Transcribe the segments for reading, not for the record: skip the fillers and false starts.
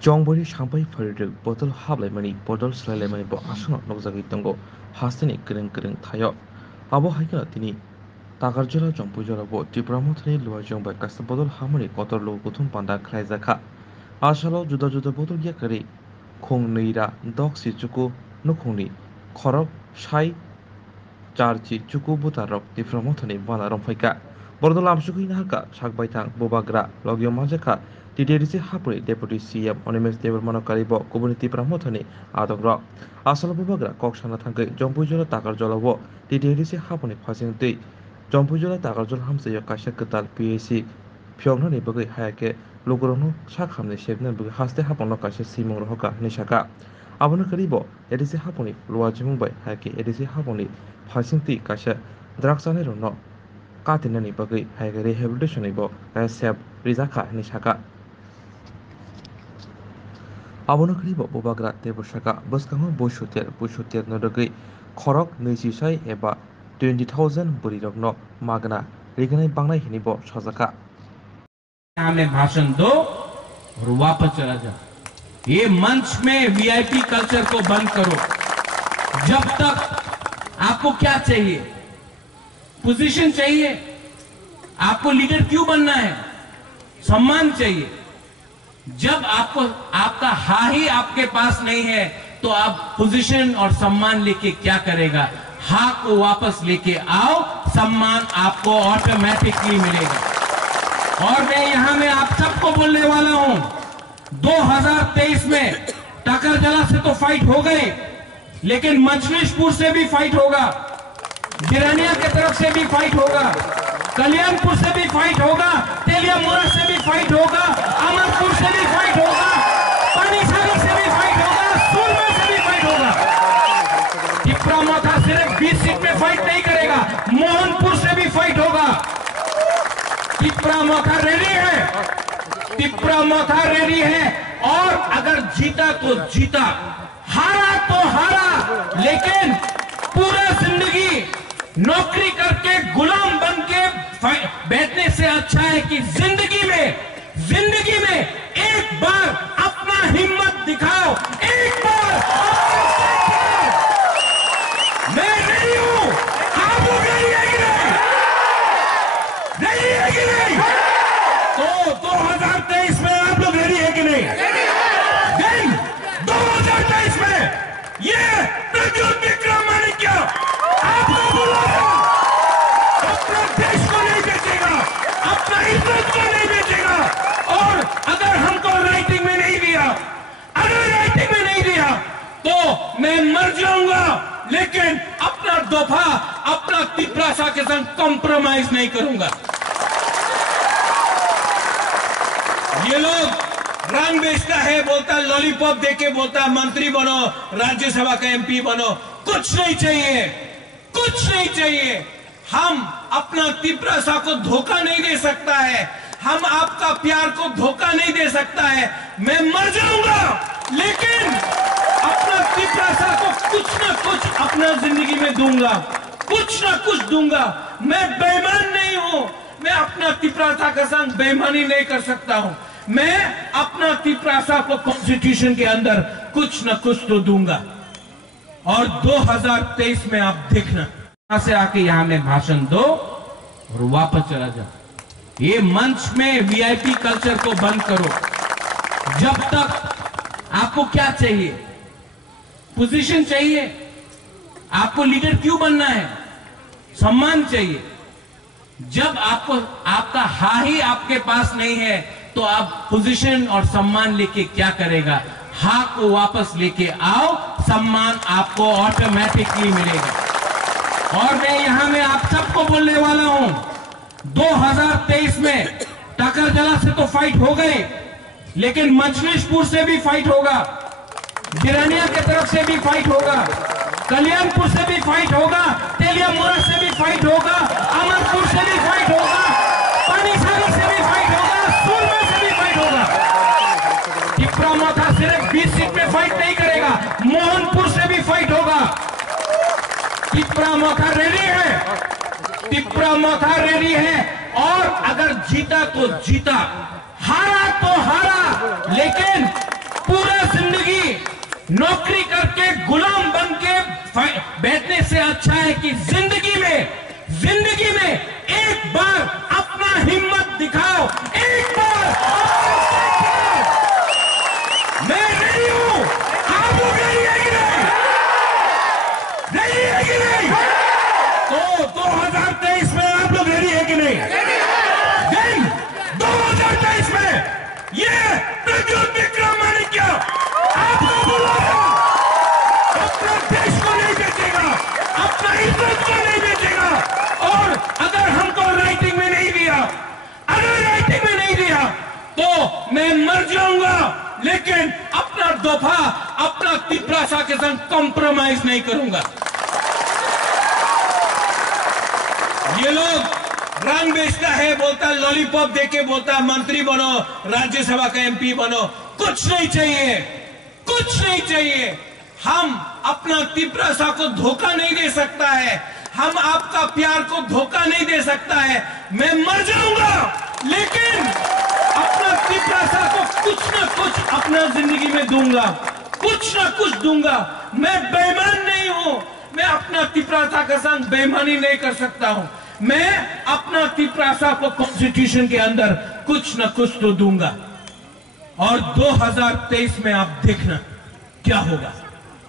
Jongbori sampai faridel botol hablaimani botol selaimani bo asano nokjagui tongo hasteni kereng thayo abo haikala tini tagarjola jongpujola bo tipramothani luwa jongbai kasta botol hamani kotor lo guthum panda khlaijaka asalo juda botol yakari khong neira dok si chuku nukhungni khorok sai charchi chuku butarok tipramothani bana romfaika bordol amsukui nahaka sakbaithang bobagra logyo majaka TDDC hapuri Deputy CM Onimes Debar Manokari bo Community Pramothani Adogro Asal Bobagra Koksana Thangkai Jompujola Takarjola bo TDDC hapuni Phasing Tui Jompujola Takarjol Hamsayo Kaisa Ketal PAC Phyongnani Bagai Hayake Logorono Sakhamni Shebna Bagai Haste Hapono Kaisa Simong Rohoka Nishaka Abono Karibo EDC hapuni Luwa Jimungbai Hayake EDC hapuni Phasing Tui Kaisa Draksane Rono Katinani Bagai Hayake Rehabilitation Ibo Seb Rizaka Nishaka Abono kribo bobagra tebosaka boskango boishotier nodogui khorok 26 eba 20,000 burirokno magna रिगनाय बांगनाय हिनिबो सजका यहाँ में भाषण दो और वापस चला जा। ये मंच में वीआईपी कल्चर को बंद करो। जब तक आपको क्या चाहिए? पोजीशन चाहिए? आपको लीडर क्यों बनना है? सम्मान चाहिए। जब आपको आपका हा ही आपके पास नहीं है तो आप पोजीशन और सम्मान लेके क्या करेगा? हा को वापस लेके आओ, सम्मान आपको ऑटोमेटिकली मिलेगा। और मैं यहां में आप सबको बोलने वाला हूं, 2023 में टाकरजला से तो फाइट हो गई, लेकिन मछलीशपुर से भी फाइट होगा, बिरानिया की तरफ से भी फाइट होगा, कल्याणपुर से भी फाइट होगा, तेलियामुरा से भी फाइट होगा, अमरपुर से भी फाइट होगा, पानीसागर से भी फाइट होगा, सुरमा से भी फाइट होगा। टिप्रामोथा सिर्फ 20 सीट में फाइट नहीं करेगा, मोहनपुर से भी फाइट होगा। टिप्रामोथा रेडी है, टिप्रामोथा रेडी है। और अगर जीता तो जीता, हारा तो हारा, लेकिन पूरा जिंदगी नौकरी करके गुलाम बन के बैठने से अच्छा है कि जिंदगी में एक बार अपना हिम्मत दिखाओ, एक बार मैं रेडी हूं। आप लोग रेडी है कि नहीं? रेडी है कि नहीं? तो 2023 में आप लोग रेडी है कि नहीं? नहीं, 2023 में ये प्रद्युत विक्रम माणिक्य आपको बुलाया, अपना देश को नहीं बेचेगा, अपना इज्जत को नहीं बेचेगा। और अगर हमको राइटिंग में नहीं दिया तो मैं मर जाऊंगा, लेकिन अपना दफा, अपना तिपरासा के संग कॉम्प्रोमाइज नहीं करूंगा। ये लोग रंग बेचता है, बोलता है लॉलीपॉप देके, बोलता है मंत्री बनो, राज्यसभा का एमपी बनो। कुछ नहीं चाहिए, कुछ नहीं चाहिए। हम अपना तिपरासा को धोखा नहीं दे सकता है, हम आपका प्यार को धोखा नहीं दे सकता है। मैं मर जाऊंगा, लेकिन अपना तिपरासा को कुछ ना कुछ अपना जिंदगी में दूंगा, कुछ ना कुछ दूंगा। मैं बेईमान नहीं हूं, मैं अपना तिपरासा के संग बेईमानी नहीं कर सकता हूं। मैं अपना तिपरासा को कॉन्स्टिट्यूशन के अंदर कुछ ना कुछ तो दूंगा। और 2023 में आप देखना, यहां से आके यहां में भाषण दो और वापस चला जा। ये मंच में वीआईपी कल्चर को बंद करो। जब तक आपको क्या चाहिए? पोजीशन चाहिए? आपको लीडर क्यों बनना है? सम्मान चाहिए। जब आपको आपका हा ही आपके पास नहीं है तो आप पोजीशन और सम्मान लेके क्या करेगा? हा को वापस लेके आओ, सम्मान आपको ऑटोमेटिकली मिलेगा। और मैं यहां में आप सबको बोलने वाला हूं, 2023 में टाकरजला से तो फाइट हो गई, लेकिन मछलीशपुर से भी फाइट होगा, बिरानिया की तरफ से भी फाइट होगा, कल्याणपुर से भी फाइट होगा, तेलियामुरा से भी फाइट होगा, अमरपुर से भी फाइट होगा, पानीसागर से भी फाइट होगा, सुरमा से भी फाइट होगा। टिप्रामोथा सिर्फ 20 सीट में फाइट नहीं करेगा, मोहनपुर से भी फाइट होगा। टिप्रामोथा रेडी है, टिप्रामोथा रेडी है। और अगर जीता तो जीता, हारा तो हारा, लेकिन नौकरी करके गुलाम बन के बैठने से अच्छा है कि जिंदगी में एक बार अपना हिम्मत दिखाओ, एक बार मैं रेडी हूं, आप लोग रेडी है कि नहीं? रेडी है कि नहीं? तो 2023 में आप लोग रेडी है कि नहीं? दिन 2023 में ये प्रद्युत विक्रम माणिक्य आपको बुलाएगा, अपने देश को नहीं बेचेगा, अपना इज्जत को नहीं बेचेगा। और अगर हमको राइटिंग में नहीं दिया, तो मैं मर जाऊंगा, लेकिन अपना दफा, अपना तिपरासा के संग कॉम्प्रोमाइज नहीं करूंगा। ये लोग रंग बेचता है, बोलता लॉलीपॉप देके बोलता मंत्री बनो, राज्यसभा का एमपी बनो। कुछ नहीं चाहिए, कुछ नहीं चाहिए। हम अपना तिपरासा को धोखा नहीं दे सकता है, हम आपका प्यार को धोखा नहीं दे सकता है। मैं मर जाऊंगा, लेकिन अपना तिपरासा को कुछ ना कुछ अपना जिंदगी में दूंगा, कुछ ना कुछ दूंगा। मैं बेईमान नहीं हूं, मैं अपना तिपरासा के संग बेईमानी नहीं कर सकता हूं। मैं अपना तिपरासा को कॉन्स्टिट्यूशन के अंदर कुछ ना कुछ तो दूंगा। और 2023 में आप देखना क्या होगा।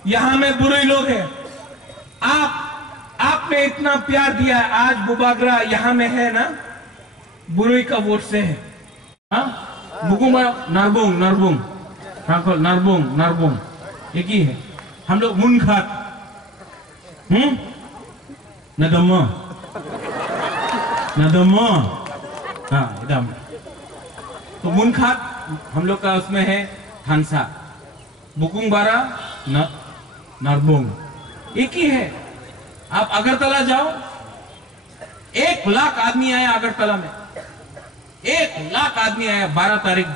यहां में बुरे लोग हैं, आपने इतना प्यार दिया, आज बुबागरा यहां में है ना, बुरुई का वोट से है। बुगुमा नारबुंग एक ही है। हम लोग मुनखात नदम्मा एकदम। तो मुनखात हम लोग का उसमें है थानसा, बुकुंग बारा नारबुंग एक ही है। आप अगरतला जाओ, 1 लाख आदमी आया अगरतला में, 1 लाख आदमी आया 12 तारीख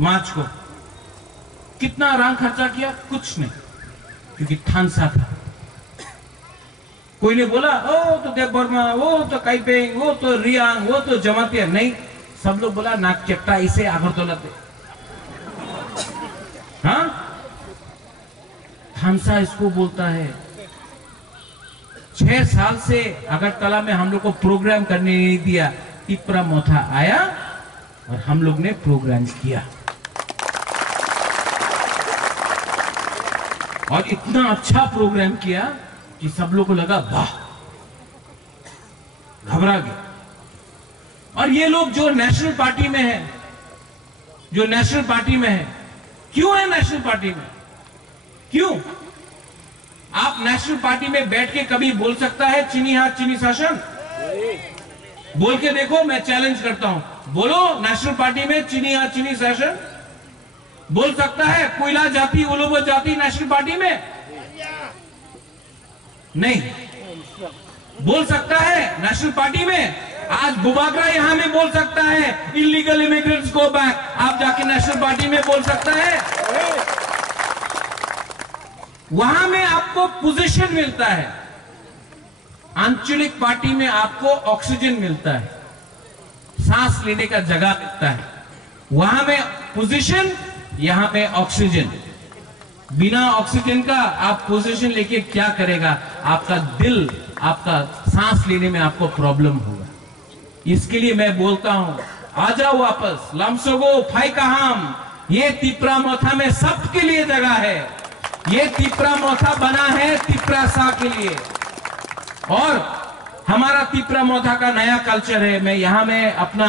मार्च को। कितना रंग खर्चा किया? कुछ नहीं, क्योंकि थानसा था। कोई ने बोला ओ तो देव वर्मा, वो तो काइपेंग, वो तो रियांग, वो तो जमातिया। नहीं, सब लोग बोला नाक चट्टा इसे अगरतला पे। हाँ, थानसा इसको बोलता है। 6 साल से अगरतला में हम लोग को प्रोग्राम करने नहीं दिया। तिपरा मोथा आया और हम लोग ने प्रोग्राम किया, और इतना अच्छा प्रोग्राम किया कि सब लोग को लगा वाह, घबरा गए। और ये लोग जो नेशनल पार्टी में है, क्यों है नेशनल पार्टी में? क्यों? आप नेशनल पार्टी में बैठ के कभी बोल सकता है चीनी हाथ चीनी शासन? बोल के देखो, मैं चैलेंज करता हूं। बोलो, नेशनल पार्टी में चीनी हाथ चीनी शासन बोल सकता है? कोयला जाति, उलोबो जाति नेशनल पार्टी में नहीं बोल सकता है। नेशनल पार्टी में आज बुबागरा यहां में बोल सकता है इलीगल इमिग्रेंट्स गो बैक। आप जाके नेशनल पार्टी में बोल सकता है। वहां में आपको पोजीशन मिलता है, आंचलिक पार्टी में आपको ऑक्सीजन मिलता है, सांस लेने का जगह मिलता है। वहां में पोजीशन, यहां में ऑक्सीजन। बिना ऑक्सीजन का आप पोजीशन लेके क्या करेगा? आपका दिल, आपका सांस लेने में आपको प्रॉब्लम होगा। इसके लिए मैं बोलता हूं, आ जाओ वापस, लमसोगो फाई कहाम। ये तिपरा मोथा में सबके लिए जगह है। ये तिपरा मोथा बना है तिपरासा के लिए, और हमारा तिपरा मोथा का नया कल्चर है। मैं यहां में अपना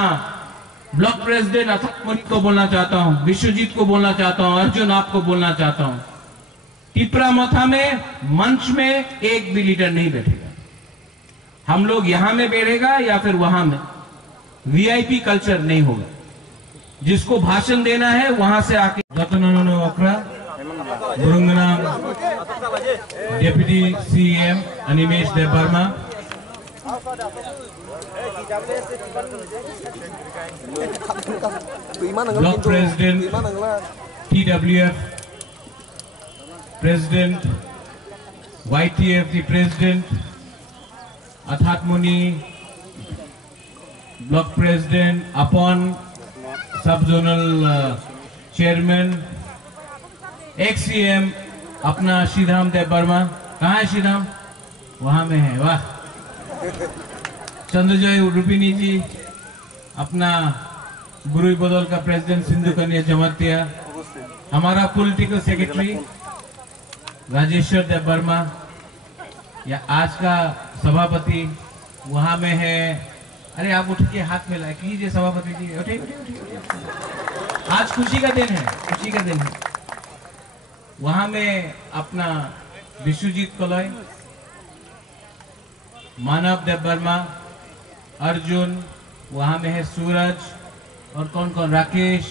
ब्लॉक प्रेसिडेंट अथक मुनि को बोलना चाहता हूं, विश्वजीत को बोलना चाहता हूं, अर्जुन आपको बोलना चाहता हूं। तिपरा मोथा में मंच में एक भी लीडर नहीं बैठेगा। हम लोग यहां में बैठेगा या फिर वहां में। वीआईपी कल्चर नहीं होगा। जिसको भाषण देना है वहां से आके जतननो ओकरा बुरुंगनाम deputy CM Animesh Debbarma, block president TWF president, YTF the president अथात मुनि, ब्लॉक प्रेसिडेंट अपॉन सब जोनल चेयरमैन, XCM अपना श्रीराम देव वर्मा, कहाँ है श्रीराम? वहां में है, वाह। चंद्रजय रूपिनी जी, अपना गुरु बदल का प्रेसिडेंट सिंधु कन्या जमातिया, हमारा पॉलिटिकल सेक्रेटरी राजेश्वर देव वर्मा, या आज का सभापति वहां में है। अरे आप उठ के हाथ मिला कीजिए सभापति जी, उठे उठे उठे। आज खुशी का दिन है, खुशी का दिन है। वहां में अपना विश्वजीत कलय, मानव देव वर्मा, अर्जुन, वहां में है सूरज, और कौन कौन, राकेश,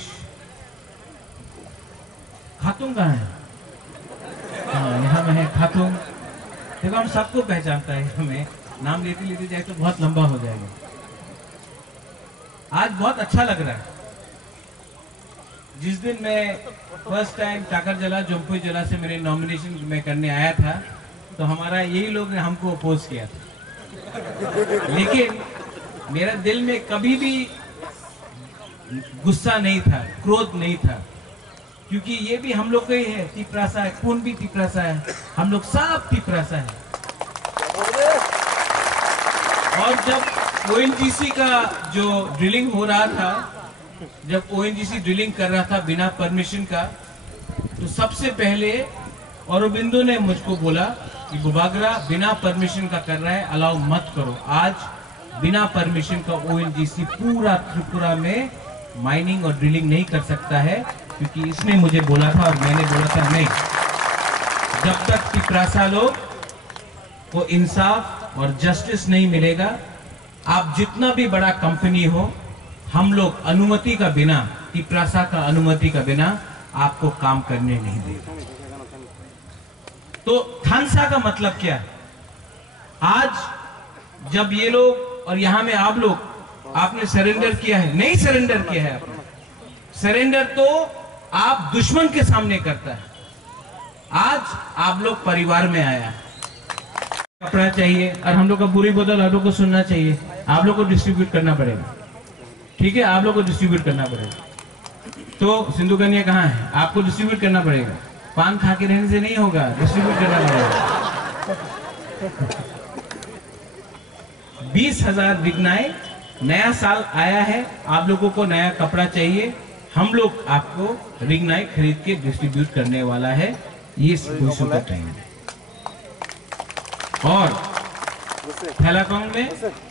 खातून कहाँ है? हाँ, यहाँ में है खातून। देखो हम सबको पहचानता है, हमें नाम लेते लेते जाए तो बहुत लंबा हो जाएगा। आज बहुत अच्छा लग रहा है। जिस दिन मैं फर्स्ट टाइम टाकर जला जम्पुई जिला से मेरे नॉमिनेशन में करने आया था, तो हमारा यही लोग ने हमको अपोज किया था, लेकिन मेरा दिल में कभी भी गुस्सा नहीं था, क्रोध नहीं था, क्योंकि ये भी हम लोग का ही है। तिपरासा है, खून भी तिपरासा है, हम लोग सब तिपरासा है। और जब ओएनजीसी का जो ड्रिलिंग हो रहा था, जब ओएनजीसी ड्रिलिंग कर रहा था बिना परमिशन का, तो सबसे पहले औरबिंदो ने मुझको बोला कि बुबागरा बिना परमिशन का कर रहा है, अलाउ मत करो। आज बिना परमिशन का ओएनजीसी पूरा त्रिपुरा में माइनिंग और ड्रिलिंग नहीं कर सकता है, क्योंकि इसने मुझे बोला था और मैंने बोला था नहीं। जब तक तिपरासा लोग को इंसाफ और जस्टिस नहीं मिलेगा, आप जितना भी बड़ा कंपनी हो, हम लोग अनुमति का बिना, तिपरासा का अनुमति का बिना आपको काम करने नहीं देगा। तो थानसा का मतलब क्या है? आज जब ये लोग और यहां में आप लोग, आपने सरेंडर किया है, नहीं सरेंडर किया है आपने। सरेंडर तो आप दुश्मन के सामने करता है। आज आप लोग परिवार में आया है, कपड़ा चाहिए, और हम लोग का बुरी बदल आप लोग को सुनना चाहिए, आप लोग को डिस्ट्रीब्यूट करना पड़ेगा, ठीक है? आप लोग को डिस्ट्रीब्यूट करना पड़ेगा। तो सिंधु कन्या कहाँ है? आपको डिस्ट्रीब्यूट करना पड़ेगा। पान खा के रहने से नहीं होगा, डिस्ट्रीब्यूट करना पड़ेगा। 20,000 रिगनाई, नया साल आया है, आप लोगों को नया कपड़ा चाहिए, हम लोग आपको रिगनाई खरीद के डिस्ट्रीब्यूट करने वाला है। ये पैसों का टाइम है। और थैलाकांग में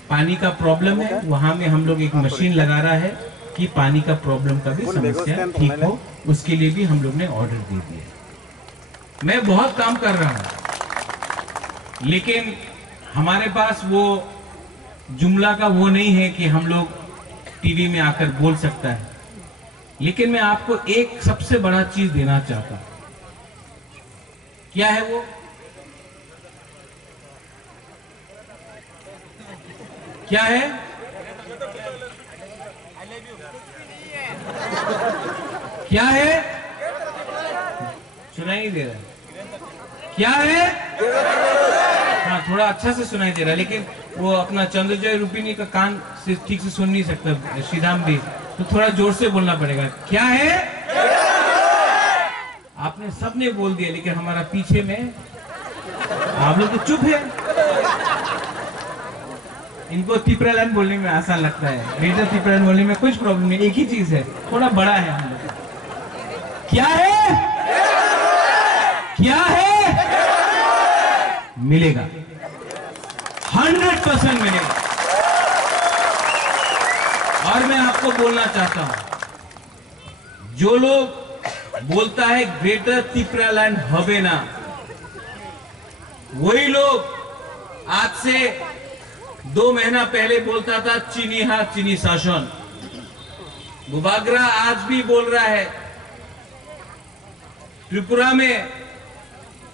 पानी का प्रॉब्लम है, वहां में हम लोग एक मशीन लगा रहा है कि पानी का प्रॉब्लम का भी समस्या ठीक हो, उसके लिए भी हम लोग ने ऑर्डर दे दिया। मैं बहुत काम कर रहा हूं, लेकिन हमारे पास वो जुमला का वो नहीं है कि हम लोग टीवी में आकर बोल सकता है। लेकिन मैं आपको एक सबसे बड़ा चीज देना चाहता हूं। क्या है वो? क्या है? क्या है? सुनाई नहीं दे रहा। क्या है? हाँ, थोड़ा अच्छा से सुनाई दे रहा है, लेकिन वो अपना चंद्रजय रूपिनी का कान से ठीक से सुन नहीं सकता, श्रीराम भी, तो थोड़ा जोर से बोलना पड़ेगा। क्या है? आपने सबने बोल दिया, लेकिन हमारा पीछे में आप लोग तो चुप है। इनको तिपरालैंड बोलने में आसान लगता है, ग्रेटर तिपरालैंड बोलने में कुछ प्रॉब्लम नहीं, एक ही चीज है, थोड़ा बड़ा है हम लोग। क्या है? क्या है? मिलेगा, 100% मिलेगा। और मैं आपको बोलना चाहता हूं, जो लोग बोलता है ग्रेटर तिपरालैंड हबे ना, वही लोग आज से 2 महीना पहले बोलता था चीनी हाथ चीनी शासन। बुबागरा आज भी बोल रहा है त्रिपुरा में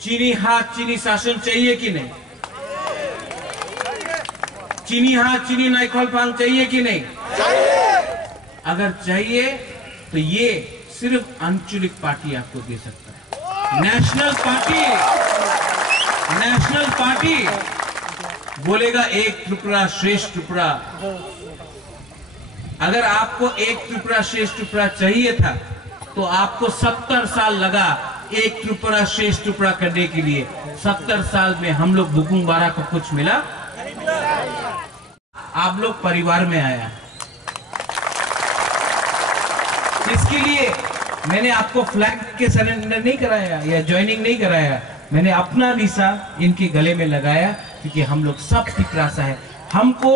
चीनी हाथ चीनी शासन चाहिए कि नहीं? चीनी हाथ चीनी नाइखोल पान चाहिए कि नहीं? अगर चाहिए तो ये सिर्फ आंचलिक पार्टी आपको दे सकता है। नेशनल पार्टी बोलेगा एक त्रिपुरा श्रेष्ठ त्रिपुरा। अगर आपको एक त्रिपुरा श्रेष्ठ त्रिपुरा चाहिए था, तो आपको 70 साल लगा एक त्रिपुरा श्रेष्ठ त्रिपुरा करने के लिए 70 साल में हम लोग बुकुंग बारा को कुछ मिला? आप लोग परिवार में आया, इसके लिए मैंने आपको फ्लैग के सरेंडर नहीं कराया या ज्वाइनिंग नहीं कराया, मैंने अपना वीसा इनके गले में लगाया, क्योंकि हम लोग सब तिपरासा है। हमको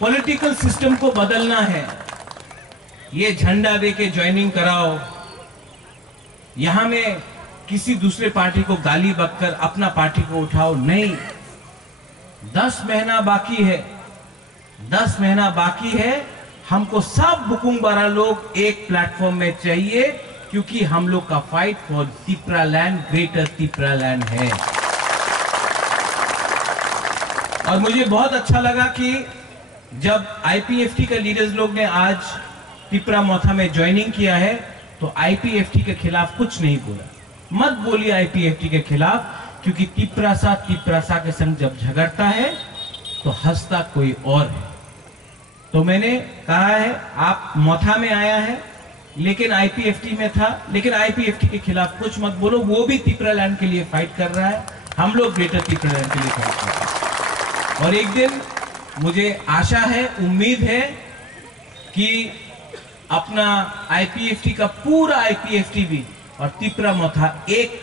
पॉलिटिकल सिस्टम को बदलना है। ये झंडा दे के ज्वाइनिंग कराओ, यहां में किसी दूसरे पार्टी को गाली बककर अपना पार्टी को उठाओ, नहीं। 10 महीना बाकी है, 10 महीना बाकी है। हमको सब बुकुंग बारा लोग एक प्लेटफॉर्म में चाहिए, क्योंकि हम लोग का fight for Tripura land, greater Tripura land है। और मुझे बहुत अच्छा लगा कि जब आईपीएफटी के लीडर्स लोग ने आज त्रिपुरा मोथा में ज्वाइनिंग किया है, तो आईपीएफटी के खिलाफ कुछ नहीं बोला। मत बोलिए आईपीएफटी के खिलाफ, क्योंकि त्रिपुरासा के संग जब झगड़ता है तो हंसता कोई और है। तो मैंने कहा है, आप मोथा में आया है लेकिन आईपीएफटी में था, लेकिन आईपीएफटी के खिलाफ कुछ मत बोलो, वो भी त्रिपुरा लैंड के लिए फाइट कर रहा है, हम लोग ग्रेटर त्रिपुरा लैंड के लिए फाइट कर रहे हैं। और एक दिन मुझे आशा है, उम्मीद है कि अपना आईपीएफटी का पूरा आईपीएफटी भी और त्रिपुरा मोथा एक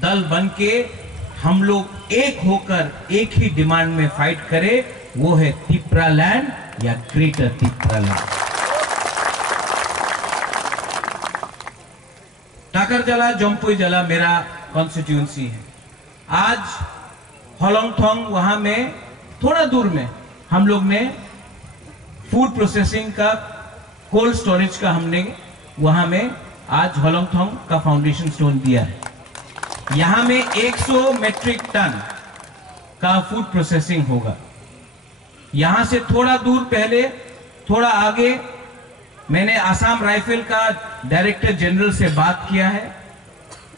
दल बन के हम लोग एक होकर एक ही डिमांड में फाइट करें, वो है त्रिपुरा लैंड या ग्रेटर त्रिपुरा लैंड। टाकरजला जम्पुई जला मेरा कॉन्स्टिट्यूंसी है। आज होलोंगथोंग वहां में थोड़ा दूर में हम लोग ने फूड प्रोसेसिंग का, कोल्ड स्टोरेज का हमने वहां में आज होलोंगथोंग का फाउंडेशन स्टोन दिया है। यहां में 100 मेट्रिक टन का फूड प्रोसेसिंग होगा। यहां से थोड़ा दूर पहले, थोड़ा आगे मैंने आसाम राइफल का डायरेक्टर जनरल से बात किया है,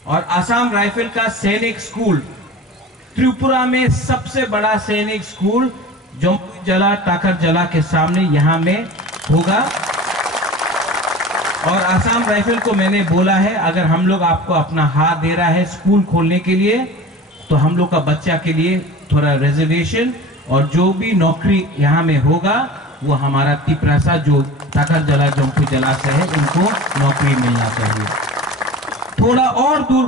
और आसाम राइफल का सैनिक स्कूल, त्रिपुरा में सबसे बड़ा सैनिक स्कूल जम्पुई जला टाकरजला के सामने यहां में होगा। और आसाम राइफल को मैंने बोला है, अगर हम लोग आपको अपना हाथ दे रहा है स्कूल खोलने के लिए, तो हम लोग का बच्चा के लिए थोड़ा रिजर्वेशन, और जो भी नौकरी यहाँ में होगा वो हमारा त्रिपुरासा जो टाकरजला जम्पुई जला से है, उनको नौकरी मिलना चाहिए। थोड़ा और दूर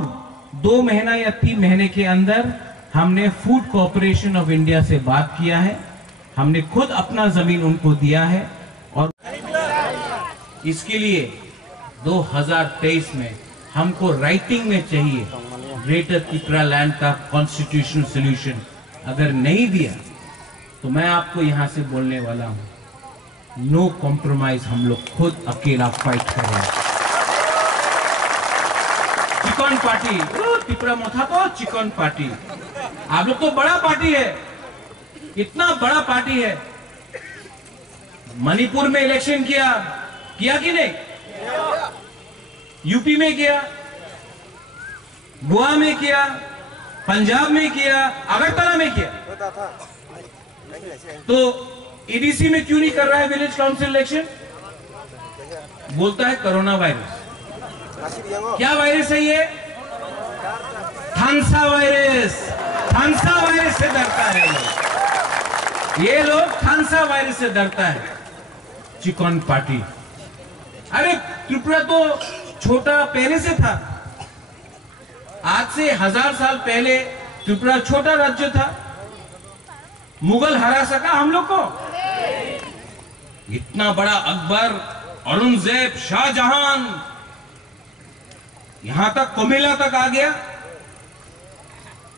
2 महीना या 3 महीने के अंदर हमने फूड कॉर्पोरेशन ऑफ इंडिया से बात किया है, हमने खुद अपना जमीन उनको दिया है। और इसके लिए 2023 में हमको राइटिंग में चाहिए ग्रेटर त्रिपुरा लैंड का कॉन्स्टिट्यूशनल सॉल्यूशन। अगर नहीं दिया तो मैं आपको यहां से बोलने वाला हूं, नो कॉम्प्रोमाइज, हम लोग खुद अकेला फाइट कर रहे हैं। चिकन पार्टी, त्रिपुरा मोथा तो चिकन पार्टी, आप लोग तो बड़ा पार्टी है, इतना बड़ा पार्टी है। मणिपुर में इलेक्शन किया कि नहीं? यूपी में किया, गोवा में किया, पंजाब में किया, अगरतला में किया। तो ईडीसी में क्यों नहीं कर रहा है विलेज काउंसिल इलेक्शन? बोलता है कोरोना वायरस। क्या वायरस है ये? थानसा वायरस। थानसा वायरस से डरता है ये लोग, थानसा वायरस से डरता है। चिकन पार्टी, अरे त्रिपुरा तो छोटा पहले से था। आज से 1000 साल पहले त्रिपुरा छोटा राज्य था। मुगल हरा सका हम लोग को? इतना बड़ा अकबर, औरंगजेब, शाहजहां, यहां तक कोमिला तक आ गया,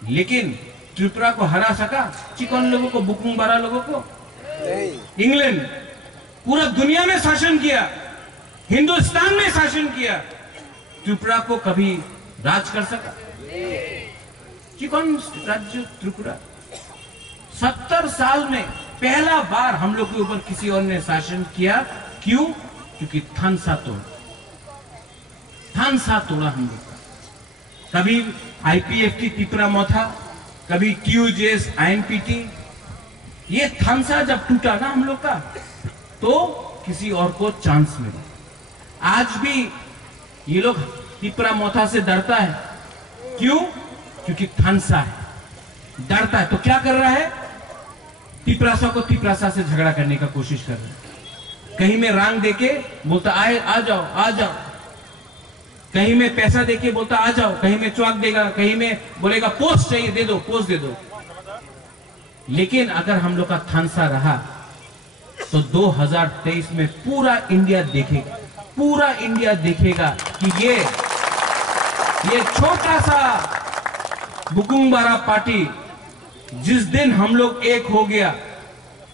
लेकिन त्रिपुरा को हरा सका? चिकन लोगों को, बुकुंग बारा लोगों को? इंग्लैंड पूरा दुनिया में शासन किया, हिंदुस्तान में शासन किया, त्रिपुरा को कभी राज कर सका? चिकन राज्य त्रिपुरा 70 साल में पहला बार हम लोग के ऊपर किसी और ने शासन किया। क्यों? क्योंकि थानसा तोड़ा हम लोग का। कभी आईपीएफटी त्रिपुरा मोथा, कभी टीयूजेएस आईएनपीटी। ये थानसा जब टूटा ना हम लोग का, तो किसी और को चांस मिला। आज भी ये लोग तिपरा मोथा से डरता है। क्यों? क्योंकि थानसा है, डरता है। तो क्या कर रहा है? तिपरासा को तिपरासा से झगड़ा करने का कोशिश कर रहा है। कहीं में रांग देके बोलता आए आ जाओ आ जाओ, कहीं में पैसा देके बोलता आ जाओ, कहीं में चौक देगा, कहीं में बोलेगा पोस्ट चाहिए दे दो, पोस्ट दे दो। लेकिन अगर हम लोग का थानसा रहा तो 2023 में पूरा इंडिया देखेगा, पूरा इंडिया देखेगा कि ये छोटा सा बुकुंगबारा पार्टी जिस दिन हम लोग एक हो गया।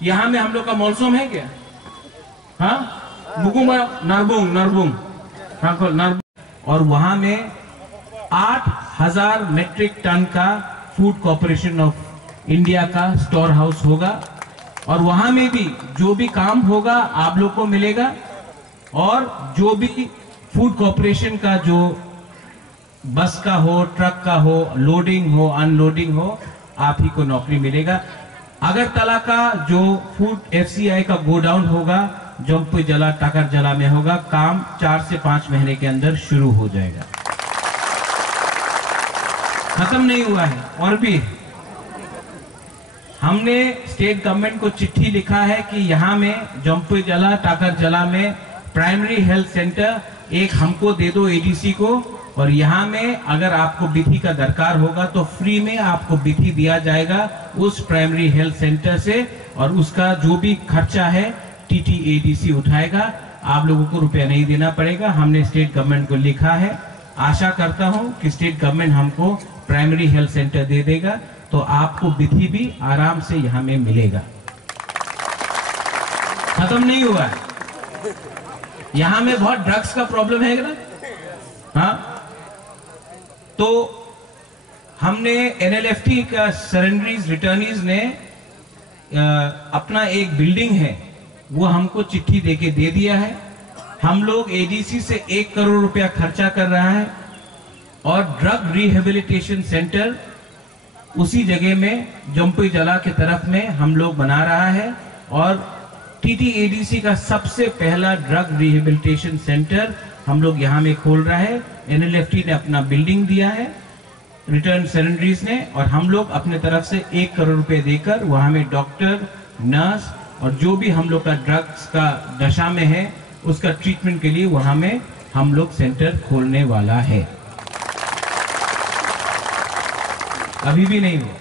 यहां में हम लोग का मौसम है क्या? हाँ, बुकुंगबारा नरबुंग और वहां में 8,000 मेट्रिक टन का फूड कॉर्पोरेशन ऑफ इंडिया का स्टोर हाउस होगा। और वहां में भी जो भी काम होगा आप लोग को मिलेगा, और जो भी फूड कॉर्पोरेशन का जो बस का हो, ट्रक का हो, लोडिंग हो, अनलोडिंग हो, आप ही को नौकरी मिलेगा। अगरतला का जो फूड एफसीआई का गोडाउन होगा, जला टाकर जला में होगा, काम 4 से 5 महीने के अंदर शुरू हो जाएगा। खत्म नहीं हुआ है, और भी हमने स्टेट गवर्नमेंट को चिट्ठी लिखा है कि यहाँ में जम्पु जला टाकर जला में प्राइमरी हेल्थ सेंटर एक हमको दे दो एडीसी को, और यहाँ में अगर आपको बिथी का दरकार होगा तो फ्री में आपको बिथी दिया जाएगा उस प्राइमरी हेल्थ सेंटर से, और उसका जो भी खर्चा है टीटीएडीसी उठाएगा, आप लोगों को रुपया नहीं देना पड़ेगा। हमने स्टेट गवर्नमेंट को लिखा है, आशा करता हूं कि स्टेट गवर्नमेंट हमको प्राइमरी हेल्थ सेंटर दे देगा, तो आपको बिथी भी आराम से यहाँ में मिलेगा। खत्म नहीं हुआ है, यहाँ में बहुत ड्रग्स का प्रॉब्लम है ना। हाँ, तो हमने एनएलएफटी का सरेंडरीज रिटर्नीज ने अपना एक बिल्डिंग है वो हमको चिट्ठी देके दे दिया है। हम लोग एडीसी से 1 करोड़ रुपया खर्चा कर रहा है, और ड्रग रिहेबिलिटेशन सेंटर उसी जगह में जम्पु जला के तरफ में हम लोग बना रहा है। और टीटीएडीसी का सबसे पहला ड्रग रिहेबिलिटेशन सेंटर हम लोग यहाँ में खोल रहा है। एनएलएफटी ने अपना बिल्डिंग दिया है, रिटर्न सरेंडरीज ने, और हम लोग अपने तरफ से 1 करोड़ रुपए देकर वहां में डॉक्टर, नर्स और जो भी हम लोग का ड्रग्स का दशा में है उसका ट्रीटमेंट के लिए वहां में हम लोग सेंटर खोलने वाला है। अभी भी नहीं हुआ,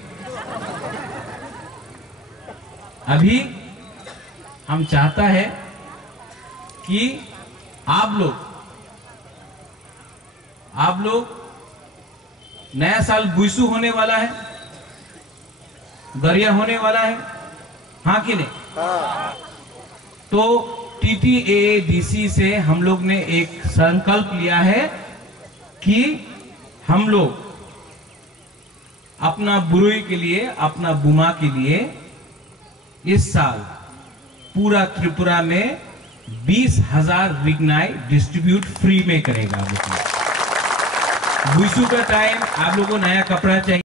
अभी हम चाहता है कि आप लोग नया साल बुइसु होने वाला है, गरिया होने वाला है, हाँ कि नहीं? तो टीटीएडीसी से हम लोग ने एक संकल्प लिया है कि हम लोग अपना बुरुई के लिए, अपना बुमा के लिए इस साल पूरा त्रिपुरा में 20,000 रिग्नाई डिस्ट्रीब्यूट फ्री में करेगा। बुइसु का टाइम आप लोगों को नया कपड़ा चाहिए।